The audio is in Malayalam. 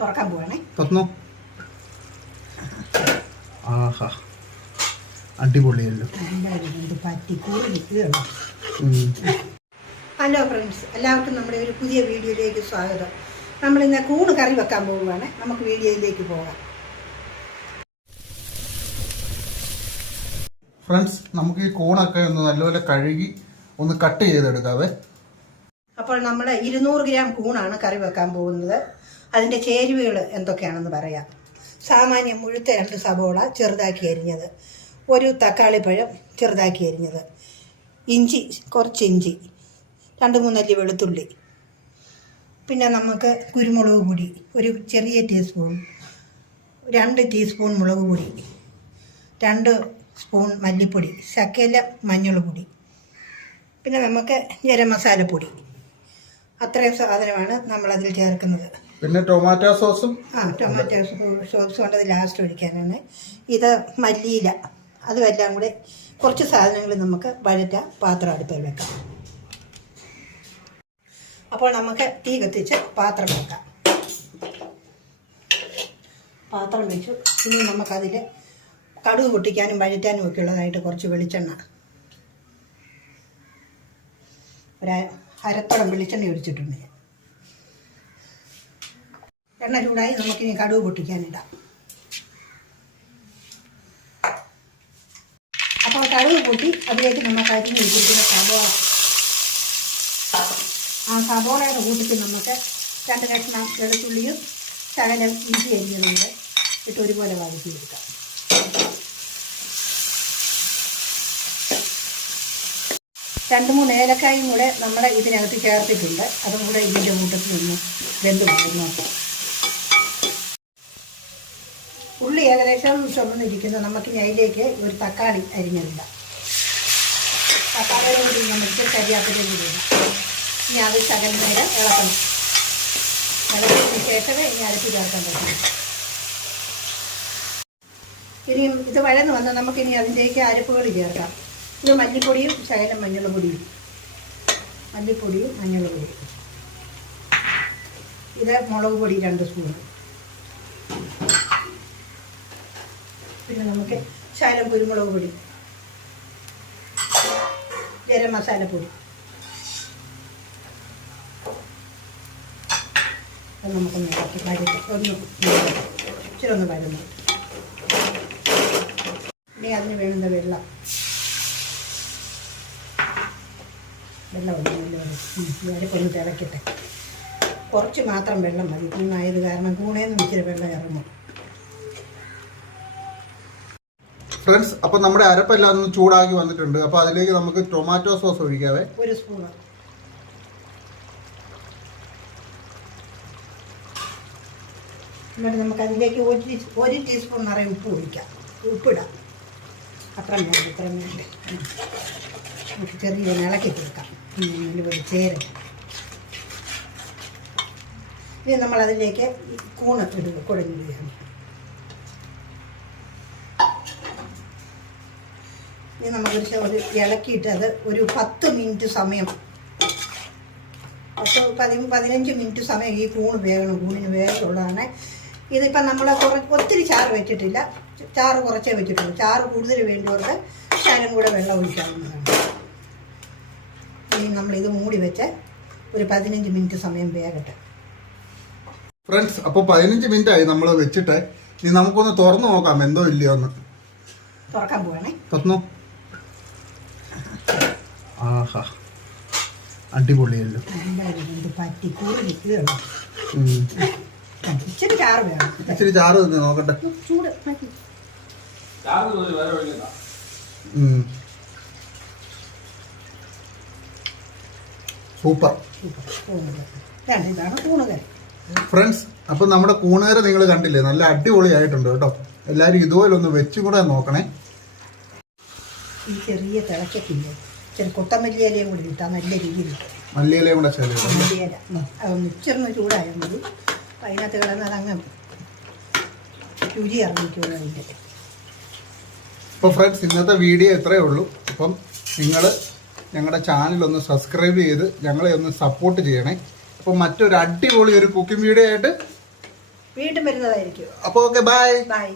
തുറക്കാൻ പോവാണേ. തുറന്നു. ആഹാ, അടിപൊളിയല്ലോ. ഹലോ ഫ്രണ്ട്സ്, എല്ലാവർക്കും നമ്മുടെ ഒരു പുതിയ വീഡിയോയിലേക്ക് സ്വാഗതം. നമ്മളിന്ന് കൂണ് കറി വെക്കാൻ പോവുകയാണ്. നമുക്ക് വീഡിയോയിലേക്ക് പോകാം. ഫ്രണ്ട്സ്, നമുക്ക് ഈ കൂണൊക്കെ ഒന്ന് നല്ലപോലെ കഴുകി ഒന്ന് കട്ട് ചെയ്തെടുക്കാവേ. അപ്പോൾ നമ്മൾ 200 ഗ്രാം കൂണാണ് കറി വെക്കാൻ പോകുന്നത്. അതിൻ്റെ ചേരുവകൾ എന്തൊക്കെയാണെന്ന് പറയാം. സാമാന്യം മുഴുത്ത 2 സവോള ചെറുതാക്കി അരിഞ്ഞത്, ഒരു തക്കാളിപ്പഴം ചെറുതാക്കി അരിഞ്ഞത്, ഇഞ്ചി കുറച്ച് ഇഞ്ചി, 2-3 അല്ലി വെളുത്തുള്ളി, പിന്നെ നമുക്ക് കുരുമുളക് പൊടി ഒരു ചെറിയ ടീസ്പൂൺ, 2 ടീസ്പൂൺ മുളക് പൊടി, 2 സ്പൂൺ മല്ലിപ്പൊടി, ശകല മഞ്ഞൾ പൊടി, പിന്നെ നമുക്ക് ഗരം മസാലപ്പൊടി. അത്രയും സാധനമാണ് നമ്മളതിൽ ചേർക്കുന്നത്. പിന്നെ ടൊമാറ്റോ സോസും ടൊമാറ്റോ സോസ് കൊണ്ടത് ലാസ്റ്റ് ഒഴിക്കാനാണ്. ഇത് മല്ലിയില, അതുമെല്ലാം കൂടെ കുറച്ച് സാധനങ്ങൾ നമുക്ക് വഴറ്റ പാത്രം അടുപ്പിൽ വെക്കാം. അപ്പോൾ നമുക്ക് തീ കത്തിച്ച് പാത്രം വെക്കാം. പാത്രം വെച്ചു. ഇനി നമുക്കതിൽ കടുക് പൊട്ടിക്കാനും വഴറ്റാനും ഒക്കെ ഉള്ളതായിട്ട് കുറച്ച് വെളിച്ചെണ്ണ, അരത്തോളം വെളിച്ചെണ്ണ ഒഴിച്ചിട്ടുണ്ട്. എണ്ണ ചൂടായി നമുക്കിനി കടുക് പൊട്ടിക്കാനിടാം. അപ്പോൾ കടുക് പൊട്ടി അതിലേക്ക് നമുക്ക് അരിഞ്ഞ് വെച്ചിരിക്കുന്ന സവോള, ആ സവോളയുടെ കൂട്ടത്തിൽ നമുക്ക് 2 കഷ്ണം വെളുത്തുള്ളിയും ശകലം ഇഞ്ചി അരിഞ്ഞതും കൂടെ ഇട്ട് ഒരുപോലെ വഴറ്റിയെടുക്കാം. രണ്ട് 3 ഏലക്കായും കൂടെ നമ്മൾ ഇതിനകത്ത് ചേർത്തിട്ടുണ്ട്. അതും കൂടെ ഇതിൻ്റെ കൂട്ടത്തിൽ ഒന്ന് വെന്ത് നോക്കാം. ഉള്ളി ഏകദേശം ചുമന്നിരിക്കുന്നു. നമുക്കിനി അതിലേക്ക് ഒരു തക്കാളി അരിഞ്ഞില്ല. തക്കാളിയുടെ കൂടി നമുക്ക് കരിയാപ്പിലേക്ക് ഇടണം. ഇനി അത് ശകലം നേരം ഇളക്കണം. ഇളക്കിയതിന് ശേഷമേ ഇനി അരപ്പ് ചേർക്കാൻ പറ്റും. ഇനിയും ഇത് വഴന്ന് വന്നാൽ നമുക്കിനി അതിലേക്ക് അരപ്പുകൾ ചേർക്കാം. ഇത് മല്ലിപ്പൊടിയും ശകലം മഞ്ഞൾപ്പൊടിയും, മല്ലിപ്പൊടിയും മഞ്ഞൾപ്പൊടിയും, ഇത് മുളക് പൊടി 2 സ്പൂൺ, പിന്നെ നമുക്ക് ശകലം കുരുമുളക് പൊടി, ഗരം മസാലപ്പൊടി, അത് നമുക്കൊന്ന് ഇളക്കി വഴറ്റി ഇച്ചിരി ഒന്ന് വഴന്നു. ഇനി അതിന് വേണ്ടുന്ന വെള്ളം അരപ്പൊന്ന് തിളക്കട്ടെ. കുറച്ച് മാത്രം വെള്ളം മതി. കൂണായത് കാരണം കൂണേന്ന് ഇച്ചിരി വെള്ളം ഇറങ്ങും. ഫ്രണ്ട്സ്, അപ്പം നമ്മുടെ അരപ്പെല്ലാം ഒന്ന് ചൂടാക്കി വന്നിട്ടുണ്ട്. അപ്പോൾ അതിലേക്ക് നമുക്ക് ടൊമാറ്റോ സോസ് ഒഴിക്കാവേ. 1 സ്പൂണ്. എന്നിട്ട് നമുക്ക് അതിലേക്ക് 1 ടീസ്പൂൺ നിറയെ ഉപ്പ് ഒഴിക്കാം. ഉപ്പിടാം. അത്രയും വേണ്ട. നമുക്ക് ചെറിയ ഇളക്കി കൊടുക്കാം. ഒരു ചേര. ഇനി നമ്മളതിലേക്ക് കൂണ് കുഴഞ്ഞിടുകയാണ്. ഇനി നമുക്ക് ഒരു ഇളക്കിയിട്ട് അത് ഒരു 10 മിനിറ്റ് സമയം, 15 മിനിറ്റ് സമയം ഈ കൂണ് വേകണം. കൂണിന് വേഗമുള്ളതാണ്. ഇതിപ്പം നമ്മൾ ഒത്തിരി ചാറ് വെച്ചിട്ടില്ല, ചാറ് കുറച്ചേ വെച്ചിട്ടുള്ളൂ. ചാറ് കൂടുതൽ വേണ്ടിയവർക്ക് ശകലം കൂടെ വെള്ളം ഒഴിക്കാവുന്നതാണ്. ഇനി നമ്മളിത് മൂടി വെച്ച് ഒരു 15 മിനിറ്റ് സമയം വേകട്ടെ. ഫ്രണ്ട്സ്, അപ്പോൾ 15 മിനിറ്റ് ആയി നമ്മൾ വെച്ചിട്ട്. ഇനി നമുക്കൊന്ന് തുറന്നു നോക്കാം എന്തോ ഇല്ലയോ എന്ന്. തുറക്കാൻ പോവാണേ. തുറന്നു. ആഹാ, അടിപൊളിയല്ലോ. ഇച്ചിരി ചാറ് വേണം. ഇച്ചിരി ചാറ് തന്നെ നോക്കട്ടെ. ചൂട് സൂപ്പർ. ഇതാണ് കൂണുകറി. ഫ്രണ്ട്സ്, അപ്പം നമ്മുടെ കൂണുകറി നിങ്ങൾ കണ്ടില്ലേ, നല്ല അടിപൊളിയായിട്ടുണ്ട് കേട്ടോ. എല്ലാവരും ഇതുപോലെ ഒന്ന് വെച്ചും കൂടെ നോക്കണേ. ഈ ചെറിയ തിളക്കത്തില്ലേ, ചെറിയ കൊത്തമല്ലി ഇലയും കൂടി ഇട്ടാൽ നല്ല രീതിയിൽ മല്ലിയിലയും കൂടെ മല്ലിയില അതൊന്ന് ഇച്ചിരി ചൂടായാൽ മതി. അതിനകത്ത് കിടന്ന് അതങ്ങ് രുചി അറിയിക്കുള്ളൂ അതിൻ്റെ. അപ്പോൾ ഫ്രണ്ട്സ്, ഇന്നത്തെ വീഡിയോ ഇത്രയേ ഉള്ളൂ. അപ്പം നിങ്ങൾ ഞങ്ങളുടെ ചാനലൊന്ന് സബ്സ്ക്രൈബ് ചെയ്ത് ഞങ്ങളെ ഒന്ന് സപ്പോർട്ട് ചെയ്യണേ. അപ്പോൾ മറ്റൊരു അടിപൊളി ഒരു കുക്കിംഗ് വീഡിയോ ആയിട്ട് വീണ്ടും വരുന്നതായിരിക്കും. അപ്പോൾ ഓക്കെ, ബൈ. ബൈ.